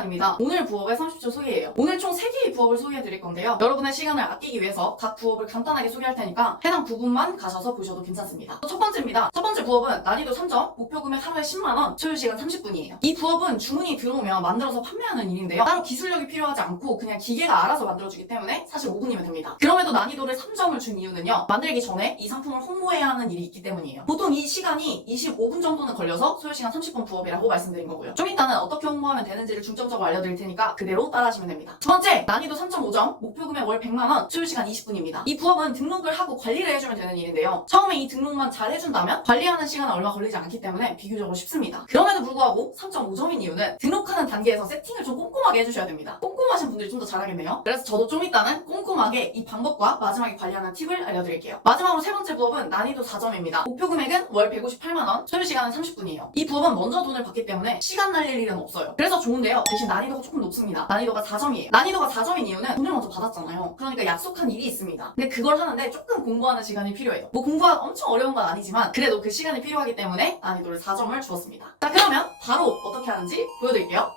시간입니다. 오늘 부업의 30초 소개예요. 오늘 총 3개의 부업을 소개해 드릴 건데요. 여러분의 시간을 아끼기 위해서 각 부업을 간단하게 소개할 테니까 해당 부분만 가셔서 보셔도 괜찮습니다. 첫 번째입니다. 첫 번째 부업은 난이도 3점, 목표 금액 하루에 10만원, 소요 시간 30분이에요. 이 부업은 주문이 들어오면 만들어서 판매하는 일인데요. 따로 기술력이 필요하지 않고 그냥 기계가 알아서 만들어주기 때문에 사실 5분이면 됩니다. 그럼에도 난이도를 3점을 준 이유는요. 만들기 전에 이 상품을 홍보해야 하는 일이 있기 때문이에요. 보통 이 시간이 25분 정도는 걸려서 소요 시간 30분 부업이라고 말씀드린 거고요. 좀 이따는 어떻게 홍보하면 되는지를 중점적으로 알려드릴 테니까 그대로 따라하시면 됩니다. 두 번째, 난이도 3.5점, 목표 금액 월 100만원, 소요 시간 20분입니다. 이 부업은 등록을 하고 관리를 해주면 되는 일인데요. 처음에 이 등록만 잘 해준다면 관리하는 시간은 얼마 걸리지 않기 때문에 비교적으로 쉽습니다. 그럼에도 불구하고 3.5점인 이유는 등록하는 단계에서 세팅을 좀 꼼꼼하게 해주셔야 됩니다. 꼼꼼하신 분들이 좀 더 잘하겠네요. 그래서 저도 좀 이따는 꼼꼼하게 이 방법과 마지막에 관리하는 팁을 알려드릴게요. 마지막으로 세 번째 부업은 난이도 4점입니다. 목표 금액은 월 158만원, 소요 시간은 30분이에요. 이 부업은 먼저 돈을 받기 때문에 시간 날릴 일은 없어요. 그래서 좋은데요. 대신 난이도가 조금 높습니다. 난이도가 4점이에요. 난이도가 4점인 이유는 돈을 먼저 받았잖아요. 그러니까 약속한 일이 있습니다. 근데 그걸 하는데 조금 공부하는 시간이 필요해요. 뭐 공부가 엄청 어려운 건 아니지만 그래도 그 시간이 필요하기 때문에 난이도를 4점을 주었습니다. 자, 그러면 바로 어떻게 하는지 보여드릴게요.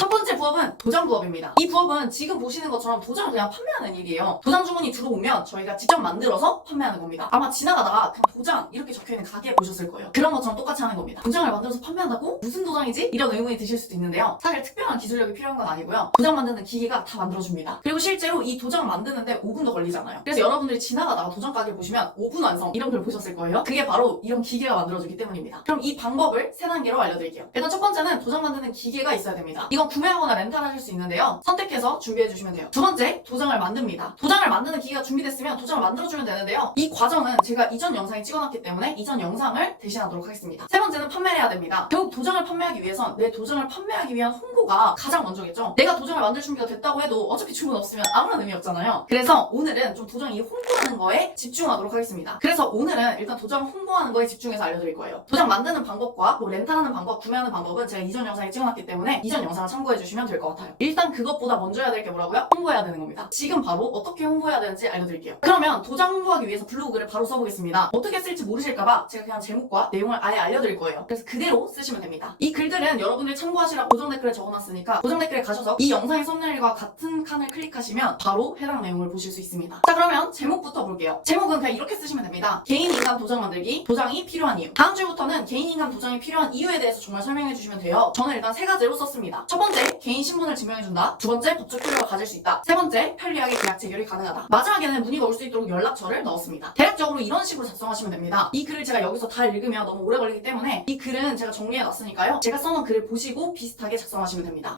첫 번째 부업은 도장 부업입니다. 이 부업은 지금 보시는 것처럼 도장을 그냥 판매하는 일이에요. 도장 주문이 들어오면 저희가 직접 만들어서 판매하는 겁니다. 아마 지나가다가 그냥 도장 이렇게 적혀있는 가게 보셨을 거예요. 그런 것처럼 똑같이 하는 겁니다. 도장을 만들어서 판매한다고? 무슨 도장이지? 이런 의문이 드실 수도 있는데요. 사실 특별한 기술력이 필요한 건 아니고요. 도장 만드는 기계가 다 만들어줍니다. 그리고 실제로 이 도장 만드는데 5분도 걸리잖아요. 그래서 여러분들이 지나가다가 도장 가게 보시면 5분 완성 이런 글 보셨을 거예요. 그게 바로 이런 기계가 만들어주기 때문입니다. 그럼 이 방법을 3단계로 알려드릴게요. 일단 첫 번째는 도장 만드는 기계가 있어야 됩니다. 이건 구매하거나 렌탈하실 수 있는데요. 선택해서 준비해주시면 돼요. 두 번째, 도장을 만듭니다. 도장을 만드는 기계가 준비됐으면 도장을 만들어주면 되는데요. 이 과정은 제가 이전 영상에 찍어놨기 때문에 이전 영상을 대신하도록 하겠습니다. 세 번째는 판매를 해야 됩니다. 결국 도장을 판매하기 위해선 내 도장을 판매하기 위한 홍보가 가장 먼저겠죠. 내가 도장을 만들 준비가 됐다고 해도 어차피 주문 없으면 아무런 의미 없잖아요. 그래서 오늘은 좀 도장 이 홍보하는 거에 집중하도록 하겠습니다. 그래서 오늘은 일단 도장 홍보하는 거에 집중해서 알려드릴 거예요. 도장 만드는 방법과 뭐 렌탈하는 방법, 구매하는 방법은 제가 이전 영상에 찍어놨기 때문에 이전 영상을 참고해주시면 될 것 같아요. 일단 그것보다 먼저 해야 될 게 뭐라고요? 홍보해야 되는 겁니다. 지금 바로 어떻게 홍보해야 되는지 알려드릴게요. 그러면 도장 홍보하기 위해서 블로그를 바로 써보겠습니다. 어떻게 쓸지 모르실까봐 제가 그냥 제목과 내용을 아예 알려드릴 거예요. 그래서 그대로 쓰시면 됩니다. 이 글들은 여러분들이 참고하시라고 고정 댓글에 적어놨으니까 고정 댓글에 가셔서 이 영상의 썸네일과 같은 칸을 클릭하시면 바로 해당 내용을 보실 수 있습니다. 자, 그러면 제목부터 볼게요. 제목은 그냥 이렇게 쓰시면 됩니다. 개인 인간 도장 만들기, 도장이 필요한 이유. 다음 주부터는 개인 인간 도장이 필요한 이유에 대해서 정말 설명해 주시면 돼요. 저는 일단 3가지로 썼습니다. 첫 번째, 개인 신분을 증명해준다. 두 번째, 법적 효력을 가질 수 있다. 세 번째, 편리하게 계약 체결이 가능하다. 마지막에는 문의가 올 수 있도록 연락처를 넣었습니다. 대략적으로 이런 식으로 작성하시면 됩니다. 이 글을 제가 여기서 다 읽으면 너무 오래 걸리기 때문에 이 글은 제가 정리해놨으니까요. 제가 써놓은 글을 보시고 비슷하게 작성하시면 됩니다.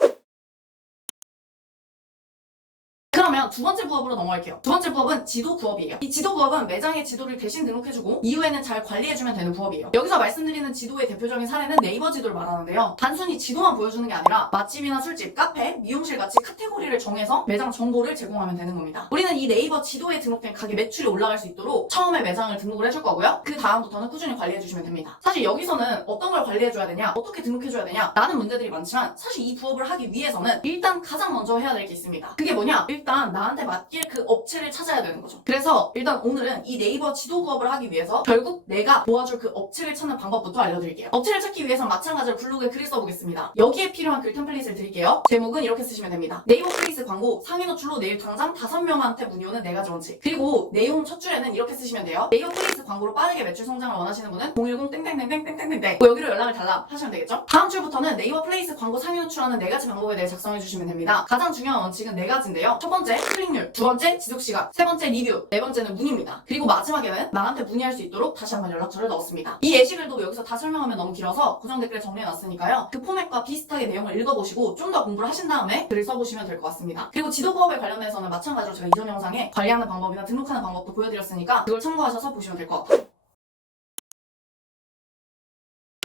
그러면 두 번째 부업으로 넘어갈게요. 두 번째 부업은 지도 부업이에요. 이 지도 부업은 매장의 지도를 대신 등록해주고 이후에는 잘 관리해주면 되는 부업이에요. 여기서 말씀드리는 지도의 대표적인 사례는 네이버 지도를 말하는데요. 단순히 지도만 보여주는 게 아니라 맛집이나 술집, 카페, 미용실 같이 카테고리를 정해서 매장 정보를 제공하면 되는 겁니다. 우리는 이 네이버 지도에 등록된 가게 매출이 올라갈 수 있도록 처음에 매장을 등록을 해줄 거고요. 그 다음부터는 꾸준히 관리해주시면 됩니다. 사실 여기서는 어떤 걸 관리해줘야 되냐, 어떻게 등록해줘야 되냐 라는 문제들이 많지만 사실 이 부업을 하기 위해서는 일단 가장 먼저 해야 될 게 있습니다. 그게 뭐냐? 일단 나한테 맞길 그 업체를 찾아야 되는 거죠. 그래서 일단 오늘은 이 네이버 지도 부업을 하기 위해서 결국 내가 도와줄 그 업체를 찾는 방법부터 알려드릴게요. 업체를 찾기 위해선 마찬가지로 블로그에 글을 써보겠습니다. 여기에 필요한 글 템플릿을 드릴게요. 제목은 이렇게 쓰시면 됩니다. 네이버 플레이스 광고 상위 노출로 내일 당장 5명한테 문의 오는 4가지 원칙. 그리고 내용 첫 줄에는 이렇게 쓰시면 돼요. 네이버 플레이스 광고로 빠르게 매출 성장을 원하시는 분은 010 땡땡땡땡땡땡땡 뭐 여기로 연락을 달라 하시면 되겠죠? 다음 줄부터는 네이버 플레이스 광고 상위 노출하는 4가지 방법에 대해 작성해 주시면 됩니다. 가장 중요한 원칙은 4가지인데요. 첫 번째, 클릭률. 두 번째, 지속시간. 세 번째, 리뷰. 네 번째는 문의입니다. 그리고 마지막에는 나한테 문의할 수 있도록 다시 한번 연락처를 넣었습니다. 이 예시글도 여기서 다 설명하면 너무 길어서 고정 댓글에 정리해놨으니까요. 그 포맷과 비슷하게 내용을 읽어보시고 좀 더 공부를 하신 다음에 글을 써보시면 될 것 같습니다. 그리고 지도 부업에 관련해서는 마찬가지로 제가 이전 영상에 관리하는 방법이나 등록하는 방법도 보여드렸으니까 그걸 참고하셔서 보시면 될 것 같아요.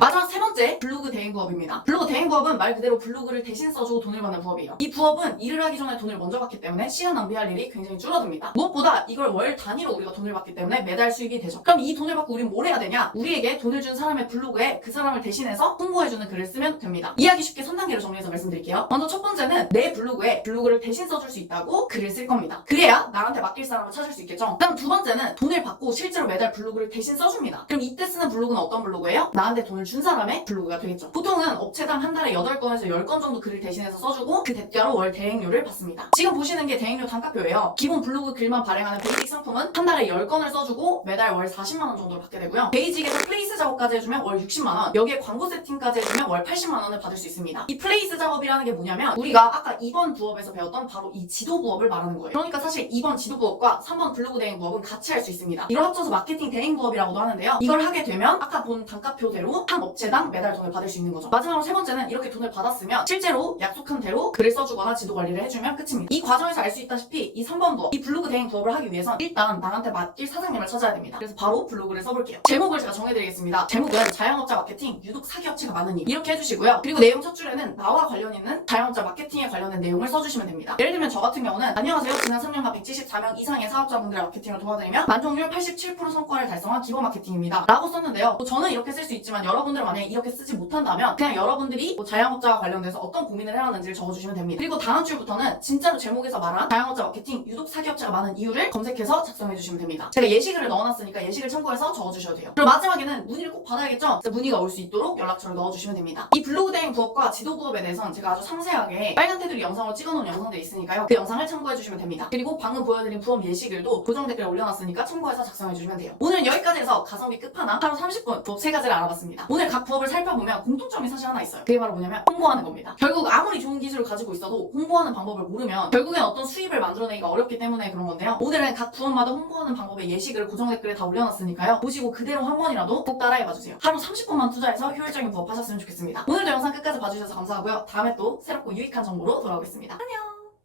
마지막 세 번째, 블로그 대행 부업입니다. 블로그 대행 부업은 말 그대로 블로그를 대신 써주고 돈을 받는 부업이에요. 이 부업은 일을 하기 전에 돈을 먼저 받기 때문에 시간 낭비할 일이 굉장히 줄어듭니다. 무엇보다 이걸 월 단위로 우리가 돈을 받기 때문에 매달 수익이 되죠. 그럼 이 돈을 받고 우린 뭘 해야 되냐? 우리에게 돈을 준 사람의 블로그에 그 사람을 대신해서 홍보해주는 글을 쓰면 됩니다. 이해하기 쉽게 3단계로 정리해서 말씀드릴게요. 먼저 첫 번째는 내 블로그에 블로그를 대신 써줄 수 있다고 글을 쓸 겁니다. 그래야 나한테 맡길 사람을 찾을 수 있겠죠? 그럼 두 번째는 돈을 받고 실제로 매달 블로그를 대신 써줍니다. 그럼 이때 쓰는 블로그는 어떤 블로그예요? 나한테 돈을 준 사람 사람의 블로그가 되겠죠. 보통은 업체당 한 달에 8건에서 10건 정도 글을 대신해서 써주고 그 대가로 월 대행료를 받습니다. 지금 보시는 게 대행료 단가표예요. 기본 블로그 글만 발행하는 베이직 상품은 한 달에 10건을 써주고 매달 월 40만원 정도를 받게 되고요. 베이직에서 플레이스 작업까지 해주면 월 60만원, 여기에 광고 세팅까지 해주면 월 80만원을 받을 수 있습니다. 이 플레이스 작업이라는 게 뭐냐면 우리가 아까 2번 부업에서 배웠던 바로 이 지도 부업을 말하는 거예요. 그러니까 사실 2번 지도 부업과 3번 블로그 대행 부업은 같이 할 수 있습니다. 이걸 합쳐서 마케팅 대행 부업이라고도 하는데요. 이걸 하게 되면 아까 본 단가표대로 한 업체당 매달 돈을 받을 수 있는 거죠. 마지막으로 세 번째는 이렇게 돈을 받았으면 실제로 약속한 대로 글을 써주거나 지도 관리를 해주면 끝입니다. 이 과정에서 알 수 있다시피 이 3번 부업, 이 블로그 대행 부업을 하기 위해선 일단 나한테 맡길 사장님을 찾아야 됩니다. 그래서 바로 블로그를 써볼게요. 제목을 제가 정해드리겠습니다. 제목은 자영업자 마케팅 유독 사기 업체가 많은 일, 이렇게 해주시고요. 그리고 내용 첫 줄에는 나와 관련 있는 자영업자 마케팅에 관련된 내용을 써주시면 됩니다. 예를 들면 저 같은 경우는 안녕하세요. 지난 3년간 174명 이상의 사업자분들의 마케팅을 도와드리며 만족률 87% 성과를 달성한 기본 마케팅입니다. 라고 썼는데요. 저는 이렇게 쓸 수 있지만 여러분들은 만약에 이렇게 쓰지 못한다면 그냥 여러분들이 자영업자와 관련돼서 어떤 고민을 해왔는지를 적어주시면 됩니다. 그리고 다음 줄부터는 진짜로 제목에서 말한 자영업자 마케팅 유독 사기 업체가 많은 이유를 검색해서 작성해주시면 됩니다. 제가 예시글을 넣어놨으니까 예시글 참고해서 적어주셔도 돼요. 그리고 마지막에는 문의를 꼭 받아야겠죠? 문의가 올 수 있도록 연락처를 넣어주시면 됩니다. 이 블로그 대행 부업과 지도 부업에 대해서는 제가 아주 상세하게 빨간 테두리 영상으로 찍어놓은 영상들이 있으니까요. 그 영상을 참고해주시면 됩니다. 그리고 방금 보여드린 부업 예시글도 고정 댓글에 올려놨으니까 참고해서 작성해주시면 돼요. 오늘은 여기까지 해서 가성비 끝판왕 하루 30분 부업 3가지를 알아봤습니다. 오늘 각 부업을 살펴보면 공통점이 사실 하나 있어요. 그게 바로 뭐냐면 홍보하는 겁니다. 결국 아무리 좋은 기술을 가지고 있어도 홍보하는 방법을 모르면 결국엔 어떤 수입을 만들어내기가 어렵기 때문에 그런 건데요. 오늘은 각 부업마다 홍보하는 방법의 예시글을 고정 댓글에 다 올려놨으니까요. 보시고 그대로 한 번이라도 꼭 따라해봐주세요. 하루 30분만 투자해서 효율적인 부업 하셨으면 좋겠습니다. 오늘도 영상 끝까지 봐주셔서 감사하고요. 다음에 또 새롭고 유익한 정보로 돌아오겠습니다. 안녕!